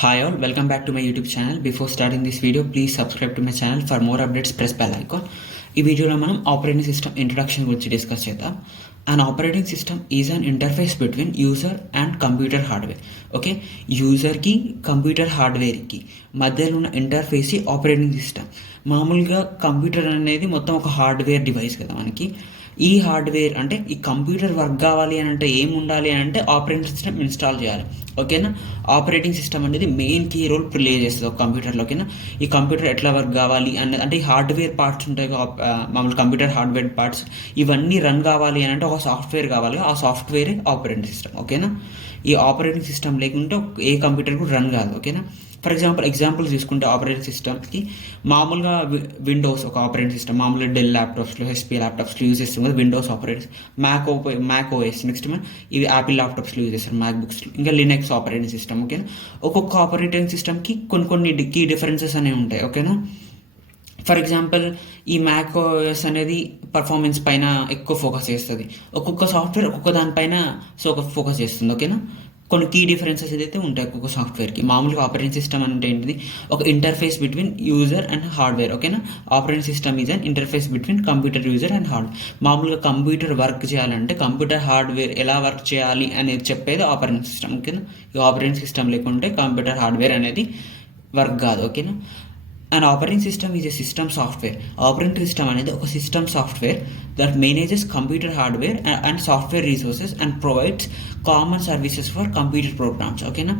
Hi all, welcome back to my YouTube channel. Before starting this video, please subscribe to my channel for more updates. Press bell icon. ఈ వీడియోలో మనం operating system introduction గురించి discuss చేద్దాం. And operating system is an interface between user and computer hardware. Okay, యూజర్కి computer హార్డ్వేర్కి మధ్యలో ఉన్న interface operating system. మామూలుగా కంప్యూటర్ అనేది మొత్తం ఒక హార్డ్వేర్ డివైస్ కదా మనకి. ఈ హార్డ్వేర్ అంటే ఈ కంప్యూటర్ వర్క్ కావాలి అని అంటే ఏం ఉండాలి అని అంటే ఆపరేటింగ్ సిస్టమ్ ఇన్స్టాల్ చేయాలి. ఓకేనా, ఆపరేటింగ్ సిస్టమ్ అనేది మెయిన్ కీ రోల్ ప్లే చేస్తుంది ఒక కంప్యూటర్లో. ఓకేనా, ఈ కంప్యూటర్ ఎట్లా వర్క్ కావాలి అన్నది అంటే ఈ హార్డ్వేర్ పార్ట్స్ ఉంటాయి, మామూలు కంప్యూటర్ హార్డ్వేర్ పార్ట్స్ ఇవన్నీ రన్ కావాలి అని అంటే ఒక సాఫ్ట్వేర్ కావాలి. ఆ సాఫ్ట్వేరే ఆపరేటింగ్ సిస్టమ్. ఓకేనా, ఈ ఆపరేటింగ్ సిస్టమ్ లేకుంటే ఏ కంప్యూటర్ కూడా రన్ కాదు. ఓకేనా, ఫర్ ఎగ్జాంపుల్ తీసుకుంటే ఆపరేటింగ్ సిస్టమ్కి మామూలుగా విండోస్ ఒక ఆపరేటింగ్ సిస్టమ్, మామూలుగా డెల్ ల్యాప్టాప్స్లో హెచ్పీ ల్యాప్టాప్స్లో యూజ్ చేస్తాం కదా Windows operating, Mac OS, next ఇవి యాపిల్ ల్యాప్టాప్స్లో యూజ్ చేస్తారు, మ్యాక్ బుక్స్లో, ఇంకా లినక్స్ ఆపరేటింగ్ సిస్టమ్. ఓకేనా, ఒక్కొక్క ఆపరేటింగ్ సిస్టమ్కి కొన్ని కీ డిఫరెన్సెస్ అనేవి ఉంటాయి. ఓకేనా, ఫర్ ఎగ్జాంపుల్ ఈ మ్యాక్ ఓఎస్ అనేది పర్ఫార్మెన్స్ పైన ఎక్కువ ఫోకస్ చేస్తుంది, ఒక్కొక్క సాఫ్ట్వేర్ ఒక్కొక్క దానిపైన ఫోకస్ చేస్తుంది. ఓకేనా, కొన్ని కీ డిఫరెన్సెస్ ఏదైతే ఉంటాయి ఒక్కొక్క సాఫ్ట్వేర్కి. మామూలుగా ఆపరేటింగ్ సిస్టమ్ అంటే ఏంటిది, ఒక interface between user and hardware. ఓకేనా, operating system is an interface between computer user and hardware. మామూలుగా కంప్యూటర్ వర్క్ చేయాలంటే కంప్యూటర్ హార్డ్వేర్ ఎలా వర్క్ చేయాలి అనేది చెప్పేది ఆపరేటింగ్ సిస్టమ్. ఓకేనా, ఈ ఆపరేటింగ్ సిస్టమ్ లేకుంటే కంప్యూటర్ హార్డ్వేర్ అనేది వర్క్ కాదు. ఓకేనా, and operating system is a system software. Operating system అనేది ఒక system software that manages computer hardware and software resources and provides common services for computer programs. ఓకేనా,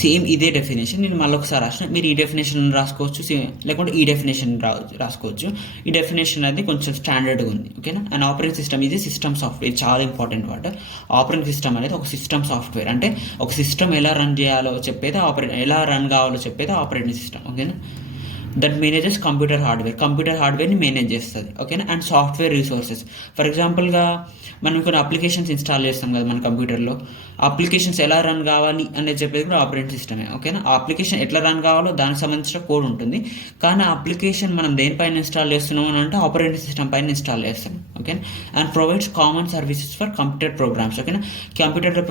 same ఇదే definition నేను మళ్ళీ ఒకసారి రాసిన, మీరు ఈ డెఫినేషన్ రాసుకోవచ్చు, లేకుంటే ఈ డెఫినేషన్ రాసుకోవచ్చు. ఈ డెఫినేషన్ అనేది కొంచెం స్టాండర్డ్గా ఉంది. ఓకేనా, and operating system is a system software. చాలా ఇంపార్టెంట్ వర్డ్. ఆపరేటింగ్ సిస్టమ్ అనేది ఒక సిస్టమ్ సాఫ్ట్వేర్, అంటే ఒక సిస్టమ్ ఎలా రన్ చేయాలో చెప్పేది ఎలా రన్ కావాలో చెప్పేది ఆపరేటింగ్ సిస్టమ్. ఓకేనా, దట్ మేనేజెస్ కంప్యూటర్ హార్డ్వేర్ని మేనేజ్ చేస్తుంది. ఓకేనా, అండ్ సాఫ్ట్వేర్ రిసోర్సెస్. ఫర్ ఎగ్జాంపుల్గా మనం కొన్ని అప్లికేషన్స్ ఇన్స్టాల్ చేస్తాం కదా మన కంప్యూటర్లో, అప్లికేషన్స్ ఎలా రన్ కావాలి అనేది చెప్పేది కూడా ఆపరేటింగ్ సిస్టమే. ఓకేనా, ఆ అప్లికేషన్ ఎట్లా రన్ కావాలో దానికి సంబంధించిన కోడ్ ఉంటుంది, కానీ ఆ అప్లికేషన్ మనం దేనిపైన ఇన్స్టాల్ చేస్తున్నాం అని అంటే ఆపరేటింగ్ సిస్టమ్ పైన ఇన్స్టాల్ చేస్తాం. ఓకేనా, and provides common services for computer programs. ఓకేనా, కంప్యూటర్లో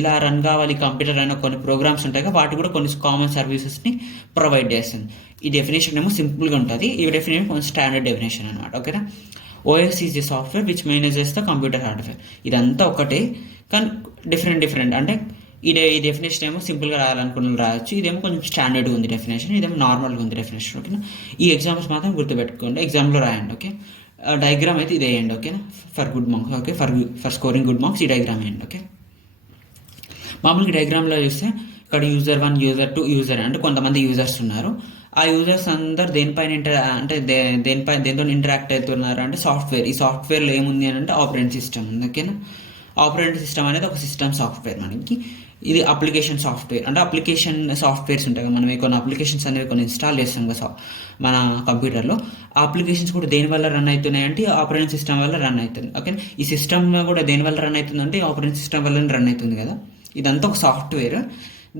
ఇలా రన్ కావాలి కంప్యూటర్ అయినా కొన్ని ప్రోగ్రామ్స్ ఉంటాయి కదా, వాటి కూడా కొన్ని కామన్ సర్వీసెస్ని ప్రొవైడ్ చేస్తుంది. ఈ డెఫినేషన్ ఏమో సింపుల్గా ఉంటుంది, ఈ డెఫినేషన్ కొంచెం స్టాండర్డ్ డెఫినేషన్ అనమాట. ఓకేనా, OS is a software which manages the computer hardware. ఇదంతా ఒకటే కానీ డిఫరెంట్ అంటే ఈ డెఫినేషన్ ఏమో సింపుల్గా రాయాలనుకున్న రాయొచ్చు, ఇదేమో కొంచెం స్టాండర్డ్గా ఉంది డెఫినేషన్, ఇదేమో నార్మల్గా ఉంది డెఫినేషన్. ఓకేనా, ఈ ఎగ్జాంపుల్స్ మాత్రం గుర్తుపెట్టుకోండి, ఎగ్జామ్లో రాయండి. ఓకే, డయాగ్రామ్ అయితే ఇదే వేయండి. ఓకేనా, for good marks. Okay, for scoring good marks ఈ డయాగ్రామ్ వేయండి. ఓకే, మామూలుగా డయాగ్రామ్లో చూస్తే ఇక్కడ యూజర్ 1, యూజర్ 2, యూజర్ అంటే కొంతమంది యూజర్స్ ఉన్నారు. ఆ యూజర్స్ అందరు దేనిపైన దేంతో ఇంటరాక్ట్ అవుతున్నారు అంటే సాఫ్ట్వేర్. ఈ సాఫ్ట్వేర్లో ఏముంది అని అంటే ఆపరేటింగ్ సిస్టమ్ ఉంది. ఓకేనా, ఆపరేటింగ్ సిస్టమ్ అనేది ఒక సిస్టమ్ సాఫ్ట్వేర్ మనకి. ఇది అప్లికేషన్ సాఫ్ట్వేర్ అంటే అప్లికేషన్ సాఫ్ట్వేర్స్ ఉంటాయి కదా, మనం కొన్ని అప్లికేషన్స్ అనేవి కొన్ని ఇన్స్టాల్ చేస్తాం కదా మన కంప్యూటర్లో. ఆ అప్లికేషన్స్ కూడా దేని వల్ల రన్ అవుతున్నాయి అంటే ఆపరేటింగ్ సిస్టమ్ వల్ల రన్ అవుతుంది. ఓకే, ఈ సిస్టమ్ కూడా దేని వల్ల రన్ అవుతుంది అంటే ఆపరేటింగ్ సిస్టమ్ వల్ల రన్ అవుతుంది కదా. ఇదంతా ఒక సాఫ్ట్వేర్,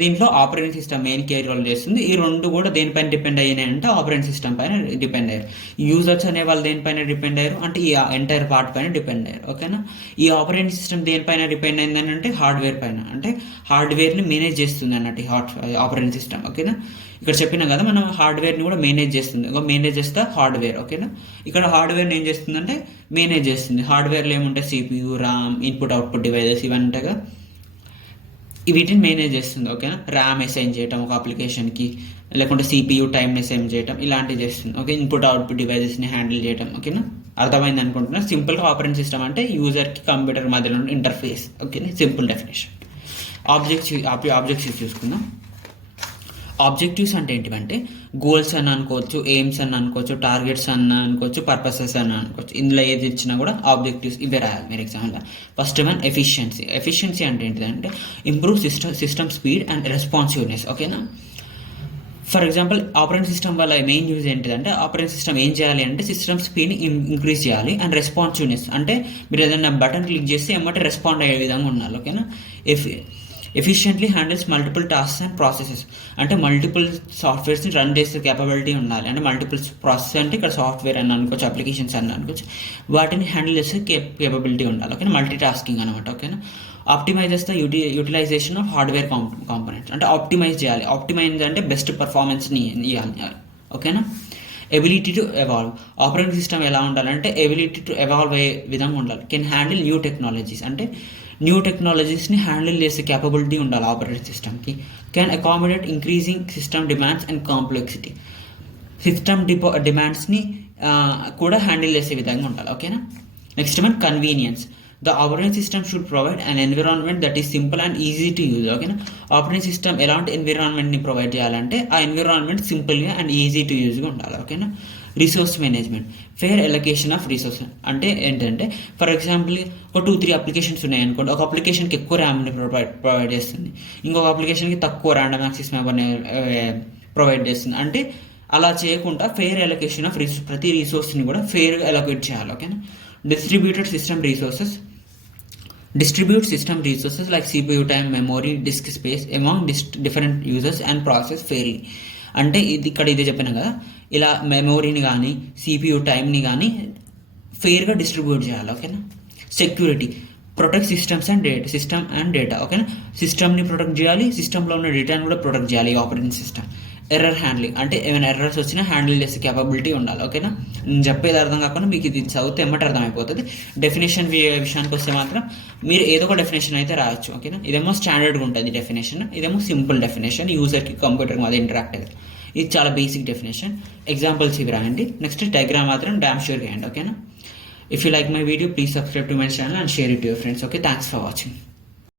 దీంట్లో operating system main care role చేస్తుంది. ఈ రెండు కూడా దేనిపైన డిపెండ్ అయ్యాయి అంటే ఆపరేటింగ్ సిస్టమ్ పైన డిపెండ్ అయ్యారు. యూజర్స్ అనే వాళ్ళు దేనిపైన డిపెండ్ అయ్యారు అంటే ఈ ఎంటైర్ పార్ట్ పైన డిపెండ్ అయ్యారు. ఓకేనా, ఈ ఆపరేటింగ్ సిస్టమ్ దేనిపైన డిపెండ్ అయిందని అంటే హార్డ్వేర్ పైన, అంటే హార్డ్వేర్ని మేనేజ్ చేస్తుంది అన్నట్టు ఆపరేటింగ్ సిస్టమ్. ఓకేనా, ఇక్కడ చెప్పినా కదా మనం హార్డ్వేర్ని కూడా మేనేజ్ చేస్తుంది, మేనేజ్ చేస్తే హార్డ్వేర్. ఓకేనా, ఇక్కడ హార్డ్వేర్ని ఏం చేస్తుందంటే మేనేజ్ చేస్తుంది. హార్డ్వేర్లో ఏముంటాయి, CPU, RAM, input output devices ఇవన్నీ ఉంటాయి కదా, వీటిని మేనేజ్ చేస్తుంది. ఓకేనా, ర్యామ్ అసైన్ చేయటం ఒక అప్లికేషన్కి, లేకుంటే సిపియు టైం అసైన్ చేయటం ఇలాంటివి చేస్తుంది. ఓకే, ఇన్పుట్ అవుట్పుట్ డివైజెస్ని హ్యాండిల్ చేయటం. ఓకేనా, అర్థమైంది అనుకుంటున్నా. సింపుల్గా ఆపరేటింగ్ సిస్టమ్ అంటే యూజర్కి కంప్యూటర్ మధ్యలో ఇంటర్ఫేస్. ఓకేనా, సింపుల్ డెఫినేషన్. ఆబ్జెక్టివ్స్ చూసుకుందాం. ఆబ్జెక్టివ్స్ అంటే ఏంటివంటే గోల్స్ అని అనుకోవచ్చు, ఎయిమ్స్ అని అనుకోవచ్చు, టార్గెట్స్ అని అనుకోవచ్చు, పర్పసెస్ అని అనుకోవచ్చు. ఇందులో ఏది ఇచ్చినా కూడా ఆబ్జెక్టివ్స్ ఇవే రాయాలి మీరు ఎగ్జామ్లో. ఫస్ట్ వన్ ఎఫిషియన్సీ అంటే ఏంటిదంటే improve system speed and responsiveness. ఓకేనా, ఫర్ ఎగ్జాంపుల్ ఆపరేటింగ్ సిస్టమ్ వల్ల మెయిన్ యూజ్ ఏంటిదంటే ఆపరేటింగ్ సిస్టమ్ ఏం చేయాలి అంటే సిస్టమ్ స్పీడ్ని ఇంక్రీజ్ చేయాలి. అండ్ రెస్పాన్సివ్నెస్ అంటే మీరు ఏదైనా బటన్ క్లిక్ చేస్తే ఏమంటే రెస్పాండ్ అయ్యే విధంగా ఉండాలి. ఓకేనా, efficiently handles multiple tasks and processes అంటే మల్టిపుల్ సాఫ్ట్వేర్స్ని రన్ చేసే కేపబిలిటీ ఉండాలి. అంటే మల్టిపుల్ ప్రాసెస్ అంటే ఇక్కడ సాఫ్ట్వేర్ అని అనుకోవచ్చు, అప్లికేషన్స్ అని అనుకోవచ్చు, వాటిని హ్యాండిల్ చేసే కేపబిలిటీ ఉండాలి. ఓకేనా, మల్టీ టాస్కింగ్ అనమాట. ఓకేనా, optimises the utilisation of hardware components, అంటే ఆప్టిమైజ్ చేయాలి. ఆప్టిమైజ్ అంటే బెస్ట్ పర్ఫార్మెన్స్ని ఇవ్వాలి. ఓకేనా. Ability to evolve, operating system ఎలా ఉండాలంటే ఎబిలిటీ టు ఎవాల్వ్ అయ్యే విధంగా ఉండాలి. కెన్ హ్యాండిల్ న్యూ టెక్నాలజీస్, అంటే న్యూ టెక్నాలజీస్ని హ్యాండిల్ చేసే క్యాపబిలిటీ ఉండాలి ఆపరేటింగ్ సిస్టమ్కి. Can accommodate increasing system demands and complexity, system డిమాండ్స్ని కూడా హ్యాండిల్ చేసే విధంగా ఉండాలి. ఓకేనా. Next one convenience, the operating system should provide an environment that is simple and easy to use. ఓకేనా. ఆపరేటింగ్ సిస్టమ్ ఎలాంటి ఎన్విరాన్మెంట్ని ప్రొవైడ్ చేయాలంటే ఆ ఎన్విరాన్మెంట్ సింపుల్గా అండ్ ఈజీ టు యూజ్గా ఉండాలి. ఓకేనా. Resource management, fair allocation of resource, అంటే ఏంటంటే ఫర్ ఎగ్జాంపుల్ ఒక 2-3 అప్లికేషన్స్ ఉన్నాయి అనుకోండి. ఒక అప్లికేషన్కి ఎక్కువ ర్యామ్ని ప్రొవైడ్ చేస్తుంది, ఇంకొక అప్లికేషన్కి తక్కువ ర్యాండమ్ యాక్సెస్ మెమరీని ప్రొవైడ్ చేస్తుంది. అంటే అలా చేయకుండా ఫెయిర్ ఎలొకేషన్ ఆఫ్ ప్రతి రిసోర్స్ని కూడా ఫెయిర్గా ఎలొకేట్ చేయాలి. ఓకేనా. Distribute system resources like CPU time, memory, disk space among different users and process fairly. అంటే ఇది చెప్పినా కదా, ఇలా మెమోరీని కానీ CPU టైంని కానీ ఫెయిర్గా డిస్ట్రిబ్యూట్ చేయాలి. ఓకేనా. Security, protect system and data. ఓకేనా. సిస్టమ్ని ప్రొటెక్ట్ చేయాలి, సిస్టంలో ఉన్న డేటాని కూడా ప్రొటెక్ట్ చేయాలి ఆపరేటింగ్ సిస్టమ్. ఎర్రర్ హ్యాండ్లింగ్, అంటే ఏమైనా ఎర్రర్స్ వచ్చినా హ్యాండిల్ చేసే క్యాపబిలిటీ ఉండాలి. ఓకేనా. నేను చెప్పేది అర్థం కాకుండా మీకు ఇది చదివితే ఎమ్మటి అర్థమైపోతుంది. డెఫినేషన్ విషయానికి వస్తే మాత్రం మీరు ఏదో ఒక డెఫినేషన్ అయితే రాయొచ్చు. ఓకేనా. ఇదేమో స్టాండర్డ్గా ఉంటుంది డెఫినేషన్, ఇదేమో సింపుల్ డెఫినేషన్, యూజర్కి కంప్యూటర్కి మాది ఇంటరాక్టివ్. ఇది చాలా బేసిక్ డెఫినేషన్. ఎగ్జాంపుల్స్ ఇవి రాయండి. నెక్స్ట్ డయాగ్రామ్ మాత్రం డామ్ షూర్ చేయండి. ఓకేనా. If you like my video please subscribe to my channel and share it to your friends. Okay, thanks for watching.